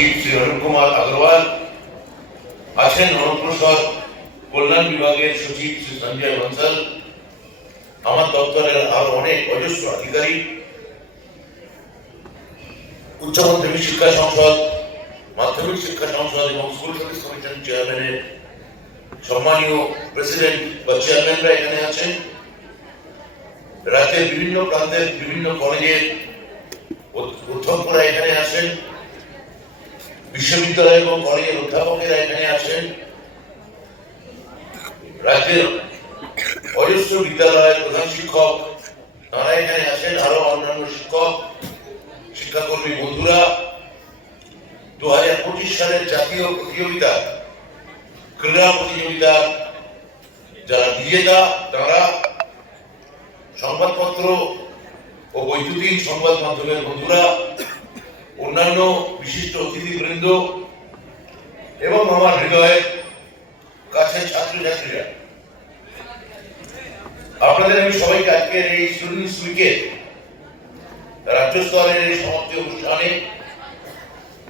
সচিব শ্রী অরুণ কুমার আগরওয়াল, আছেন অনপ্রসাদ কল্যাণ বিভাগের সচিব শ্রী সঞ্জয় বনসাল, আমার দপ্তরের আরও অনেক অজস্র আধিকারিক, উচ্চ মাধ্যমিক শিক্ষা সংসদ, মাধ্যমিক শিক্ষা সংসদ এবং স্কুল সার্ভিস কমিশন চেয়ারম্যানের সম্মানীয় প্রেসিডেন্ট বা চেয়ারম্যানরা এখানে আছেন। রাজ্যের বিভিন্ন প্রান্তের বিভিন্ন কলেজের অধ্যক্ষরা এখানে আছেন। বিশ্ববিদ্যালয় এবং কলেজের অধ্যাপকেরা এখানে আছেন? রাজ্যের অজস্র বিদ্যালয়ের প্রধান শিক্ষক তারা এখানে আছেন, আরও অন্যান্য শিক্ষক, শিক্ষাকর্মী বন্ধুরা। দু হাজার পঁচিশ সালের জাতীয় প্রতিযোগিতা, ক্রীড়া প্রতিযোগিতা, যারা বিজেতা, তারা সংবাদপত্র ও বৈদ্যুতিন সংবাদ মাধ্যমের বন্ধুরা অন্যান্য বিশিষ্ট অতিথিবৃন্দ এবং আমার হৃদয়ের কাছে ছাত্রছাত্রীরা। আপনাদের, আমি সবাইকে আজকের এই স্টুডেন্টস উইকে রাজ্য স্তরের এই সমাপ্তি অনুষ্ঠানে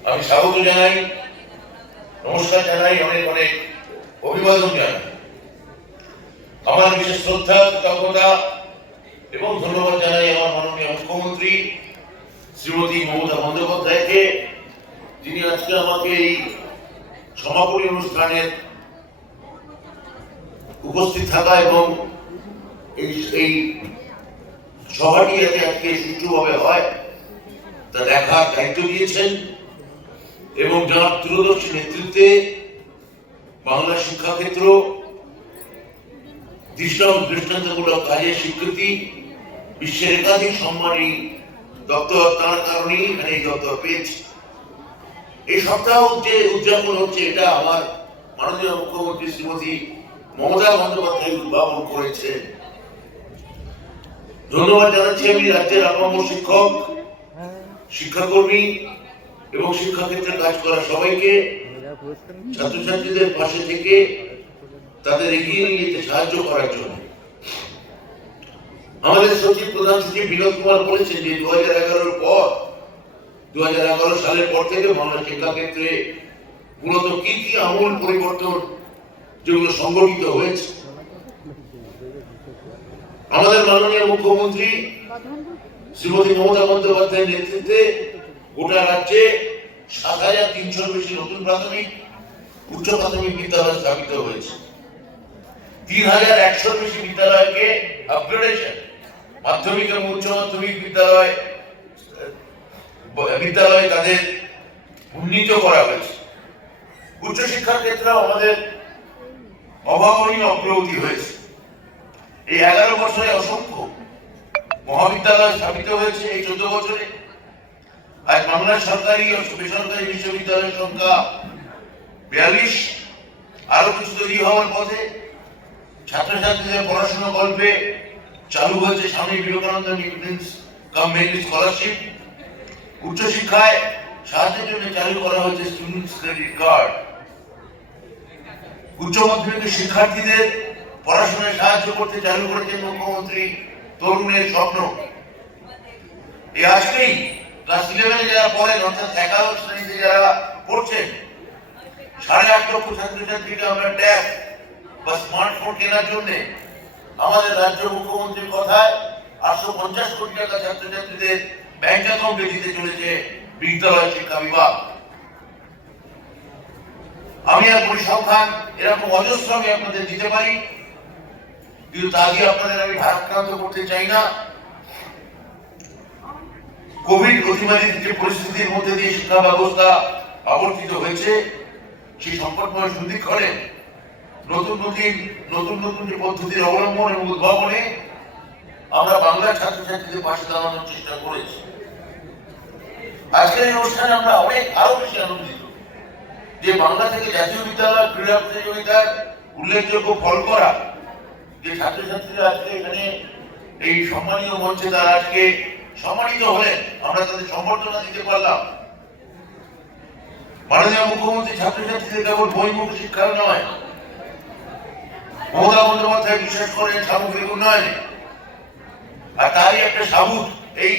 আমি স্বাগত জানাই, নমস্কার জানাই, অনেক অনেক অভিবাদন জানাই। আমার বিশেষ শ্রদ্ধা, কৃতজ্ঞতা এবং ধন্যবাদ জানাই আমার মাননীয় মুখ্যমন্ত্রী শ্রীমতী মমতা বন্দ্যোপাধ্যায়কে, যিনি আজকে আমাকে এই সমাপনী অনুষ্ঠানের উপস্থিত থাকা এবং এই সভাটি যাতে আজকে সুষ্ঠুভাবে হয়, তা দেখার দায়িত্ব দিয়েছেন এবং যার দূরদর্শী নেতৃত্বে বাংলা শিক্ষাক্ষেত্র দৃষ্টান্ত দৃষ্টান্তমূলক কাজের স্বীকৃতি, বিশ্বের একাধিক সম্মানী ধন্যবাদ জানাচ্ছি আমি শিক্ষক, শিক্ষাকর্মী এবং শিক্ষাক্ষেত্রে কাজ করা সবাইকে। ছাত্রছাত্রীদের পাশে থেকে তাদের এগিয়ে নিয়ে যেতে সাহায্য করার জন্য। আমাদের সচিব প্রধান সচিব বিনোদ কুমার বলেছেন যে দু হাজার এগারোর পর দু হাজার এগারো সালের পর থেকে বাংলা শিক্ষাক্ষেত্রে মূলত কি কি আমূল পরিবর্তন যেগুলো সংগঠিত হয়েছে। আমাদের মাননীয় মুখ্যমন্ত্রী শ্রীমতী মমতা বন্দ্যোপাধ্যায়ের নেতৃত্বে গোটা রাজ্যে সাত হাজার তিনশোর বেশি নতুন প্রাথমিক, উচ্চ প্রাথমিক বিদ্যালয় স্থাপিত হয়েছে। তিন হাজার একশোর বেশি বিদ্যালয়কে আপগ্রেডেশন মাধ্যমিক এবং উচ্চ মাধ্যমিক বিদ্যালয় বিদ্যালয়ে তাদের উন্নীত করা হয়েছে। উচ্চশিক্ষার ক্ষেত্রে আমাদের অভাবনীয় অগ্রগতি হয়েছে। এই এগারো বছরে অসংখ্য মহাবিদ্যালয় স্থাপিত হয়েছে এই চোদ্দ বছরে। আজ বাংলার সরকারি ও বেসরকারি বিশ্ববিদ্যালয়ের সংখ্যা বিয়াল্লিশ। আরও কিছু তৈরি হওয়ার পথে ছাত্রছাত্রীদের পড়াশোনা গল্পে চালু হয়েছে স্বামী বিবেকানন্দ কাম মেরিট স্কলারশিপ। উচ্চশিক্ষায় সাহায্যের জন্য চালু করা হয়েছে স্টুডেন্টস ক্রেডিট কার্ড উচ্চ মাধ্যমিকের শিক্ষার্থীদের পড়াশোনায় সাহায্য করতে চালু করেছেন মুখ্যমন্ত্রী তরুণের স্বপ্ন। এই আজকেই ক্লাস ইলেভেনে যারা পড়েন, অর্থাৎ একাদশ শ্রেণীতে যারা পড়ছেন, সাড়ে আট লক্ষ ছাত্রছাত্রীকে আমরা ট্যাব বা স্মার্টফোন কেনার জন্য আমাদের রাজ্য মুখ্যমন্ত্রীর কথায় আটশো পঞ্চাশ কোটি টাকা ছাত্রছাত্রীদের ব্যাংক অ্যাকাউন্টে দিতে চলেছে বিদ্যালয় শিক্ষা বিভাগ। আমি আর পরিসংখ্যান এরকম অজস্র আমি আপনাদের দিতে পারি, কিন্তু তা দিয়ে আপনাদের আমি ভারাক্রান্ত করতে চাই না। কোভিড অতিমারির যে পরিস্থিতির মধ্যে দিয়ে শিক্ষা ব্যবস্থা আবর্তিত হয়েছে, সেই সংকটময় সন্ধিক্ষণে নতুন নতুন নতুন নতুন যে পদ্ধতির অবলম্বন এবং উদ্ভাবনে আমরা বাংলার ছাত্রছাত্রীদের পাশে দাঁড়ানোর চেষ্টা করেছি। আজকের এই অনুষ্ঠানে আমরা অনেক আরও বেশি আনন্দিত যে বাংলা থেকে জাতীয় বিদ্যালয়, ক্রীড়া প্রতিযোগিতার উল্লেখযোগ্য ফল করা যে ছাত্রছাত্রীরা আজকে এখানে এই সম্মানীয় মঞ্চে তারা আজকে সম্মানিত হলেন। আমরা তাদের সম্বর্ধনা দিতে পারলাম। মাননীয় মুখ্যমন্ত্রী ছাত্রছাত্রীদের কেবল বইমুখ শিক্ষা নয় মমতা বন্দ্যোপাধ্যায় বিশ্বাস করেন সামগ্রিক উন্নয়নে আর তারই একটা সাবুত এই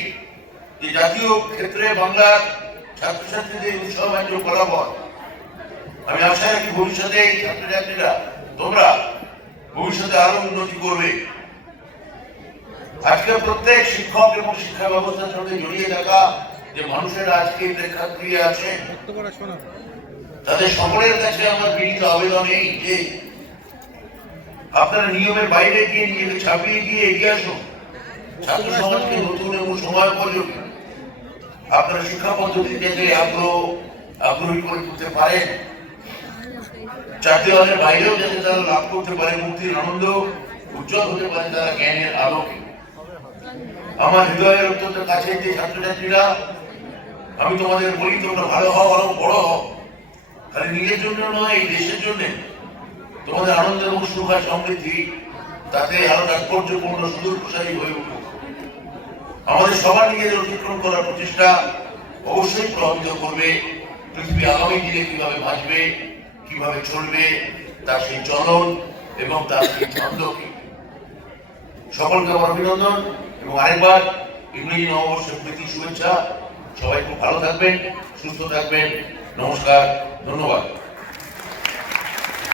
যে জাতীয় ক্ষেত্রে বাংলার ছাত্রছাত্রীদের উৎসবাঞ্জ ফলাফল আমি আশা রাখি ভবিষ্যতে এই ছাত্রছাত্রীরা, তোমরা ভবিষ্যতে আরও উন্নতি করবে। আজকে প্রত্যেক শিক্ষক এবং শিক্ষা ব্যবস্থার সঙ্গে জড়িয়ে থাকা যে মানুষেরা আজকে প্রেক্ষাগৃহে আছেন তাদের সকলের কাছে আমার বিনীত আবেদন এই যে আপনারা নিয়মের বাইরে গিয়ে নিজেকে ছাপিয়ে গিয়ে এগিয়ে আসুন। ছাত্র সমাজকে নতুন এবং সময় উপযোগী আপনারা শিক্ষা পদ্ধতি থেকে আগ্রহ, আগ্রহী করে তুলতে পারেন। বাইরেও যাতে তারা লাভ করতে পারে, মুক্তির আনন্দ উজ্জ্বল হতে পারে তারা জ্ঞানের আলোকে। আমার হৃদয়ের অত্যন্ত কাছে যে ছাত্রছাত্রীরা, আমি তোমাদের বলি তোমরা ভালো হও আরও বড় হও। খালি নিজের জন্য নয়, এই দেশের জন্য তোমাদের আনন্দ এবং সুখ আর সমৃদ্ধি, তাতে আরও তাৎপর্যপূর্ণ সুদূর প্রসারী হয়ে উঠুক। আমাদের সবার নিজেদের অতিক্রম করার প্রচেষ্টা অবশ্যই প্রভাবিত করবে। পৃথিবী আগামী দিনে কীভাবে বাঁচবে কীভাবে চলবে, তার সেই চলন এবং তার সেই ছন্দকে। সকলকে আমার অভিনন্দন এবং আরেকবার ইংরেজি নববর্ষের প্রীতি শুভেচ্ছা। সবাই খুব ভালো থাকবেন, সুস্থ থাকবেন। নমস্কার, ধন্যবাদ।